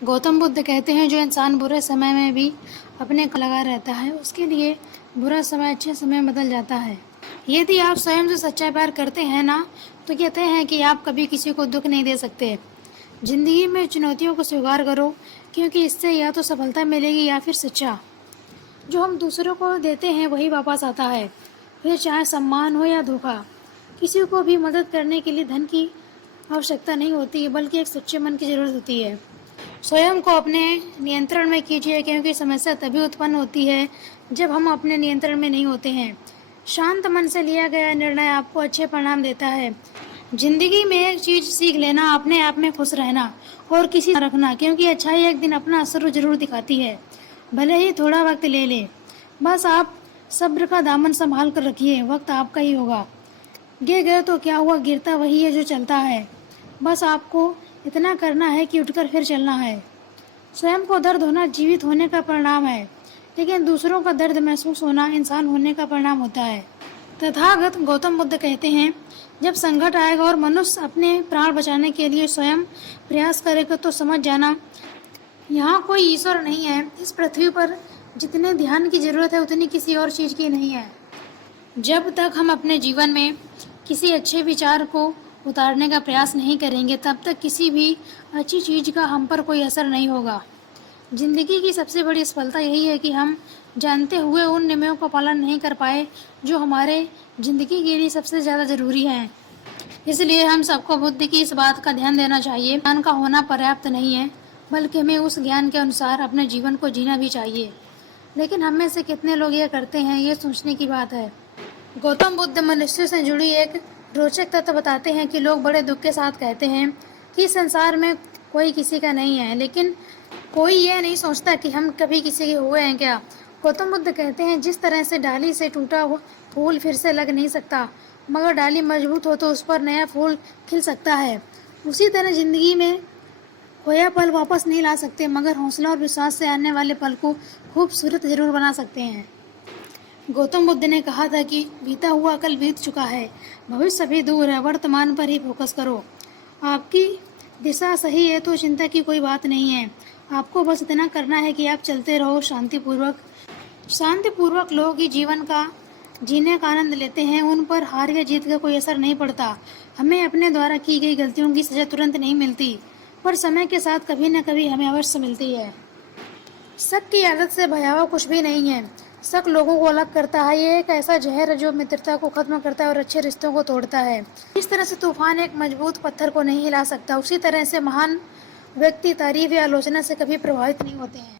गौतम बुद्ध कहते हैं जो इंसान बुरे समय में भी अपने को लगा रहता है उसके लिए बुरा समय अच्छे समय में बदल जाता है। यदि आप स्वयं से सच्चा प्यार करते हैं ना तो कहते हैं कि आप कभी किसी को दुख नहीं दे सकते। जिंदगी में चुनौतियों को स्वीकार करो क्योंकि इससे या तो सफलता मिलेगी या फिर सच्चा जो हम दूसरों को देते हैं वही वापस आता है, फिर चाहे सम्मान हो या धोखा। किसी को भी मदद करने के लिए धन की आवश्यकता नहीं होती है बल्कि एक सच्चे मन की ज़रूरत होती है। स्वयं को अपने नियंत्रण में कीजिए क्योंकि समस्या तभी उत्पन्न होती है जब हम अपने नियंत्रण में नहीं होते हैं। शांत मन से लिया गया निर्णय आपको अच्छे परिणाम देता है। जिंदगी में एक चीज़ सीख लेना, अपने आप में खुश रहना और किसी का रखना, क्योंकि अच्छाई एक दिन अपना असर जरूर दिखाती है, भले ही थोड़ा वक्त ले ले। बस आप सब्र का दामन संभाल कर रखिए, वक्त आपका ही होगा। गिर गए तो क्या हुआ, गिरता वही है जो चलता है। बस आपको इतना करना है कि उठकर फिर चलना है। स्वयं को दर्द होना जीवित होने का परिणाम है, लेकिन दूसरों का दर्द महसूस होना इंसान होने का परिणाम होता है। तथागत गौतम बुद्ध कहते हैं जब संकट आएगा और मनुष्य अपने प्राण बचाने के लिए स्वयं प्रयास करेगा तो समझ जाना यहाँ कोई ईश्वर नहीं है। इस पृथ्वी पर जितने ध्यान की जरूरत है उतनी किसी और चीज़ की नहीं है। जब तक हम अपने जीवन में किसी अच्छे विचार को उतारने का प्रयास नहीं करेंगे तब तक किसी भी अच्छी चीज़ का हम पर कोई असर नहीं होगा। जिंदगी की सबसे बड़ी सफलता यही है कि हम जानते हुए उन नियमों का पालन नहीं कर पाए जो हमारे ज़िंदगी के लिए सबसे ज़्यादा ज़रूरी हैं। इसलिए हम सबको बुद्ध की इस बात का ध्यान देना चाहिए। ज्ञान का होना पर्याप्त नहीं है बल्कि हमें उस ज्ञान के अनुसार अपने जीवन को जीना भी चाहिए। लेकिन हम में से कितने लोग ये करते हैं, ये सोचने की बात है। गौतम बुद्ध मनुष्य से जुड़ी एक रोचक तथ्य बताते हैं कि लोग बड़े दुख के साथ कहते हैं कि संसार में कोई किसी का नहीं है, लेकिन कोई ये नहीं सोचता कि हम कभी किसी के हुए हैं क्या। गौतम बुद्ध कहते हैं जिस तरह से डाली से टूटा हुआ फूल फिर से लग नहीं सकता, मगर डाली मजबूत हो तो उस पर नया फूल खिल सकता है, उसी तरह जिंदगी में खोया पल वापस नहीं ला सकते, मगर हौसला और विश्वास से आने वाले पल को खूबसूरत जरूर बना सकते हैं। गौतम बुद्ध ने कहा था कि बीता हुआ कल बीत चुका है, भविष्य अभी दूर है, वर्तमान पर ही फोकस करो। आपकी दिशा सही है तो चिंता की कोई बात नहीं है। आपको बस इतना करना है कि आप चलते रहो शांतिपूर्वक। शांतिपूर्वक लोग ही जीवन का जीने का आनंद लेते हैं, उन पर हार या जीत का कोई असर नहीं पड़ता। हमें अपने द्वारा की गई गलतियों की सजा तुरंत नहीं मिलती, पर समय के साथ कभी न कभी हमें अवश्य मिलती है। शक की आदत से भयावह कुछ भी नहीं है। शक लोगों को अलग करता है, ये एक ऐसा जहर है जो मित्रता को खत्म करता है और अच्छे रिश्तों को तोड़ता है। इस तरह से तूफान एक मजबूत पत्थर को नहीं हिला सकता, उसी तरह से महान व्यक्ति तारीफ या आलोचना से कभी प्रभावित नहीं होते हैं।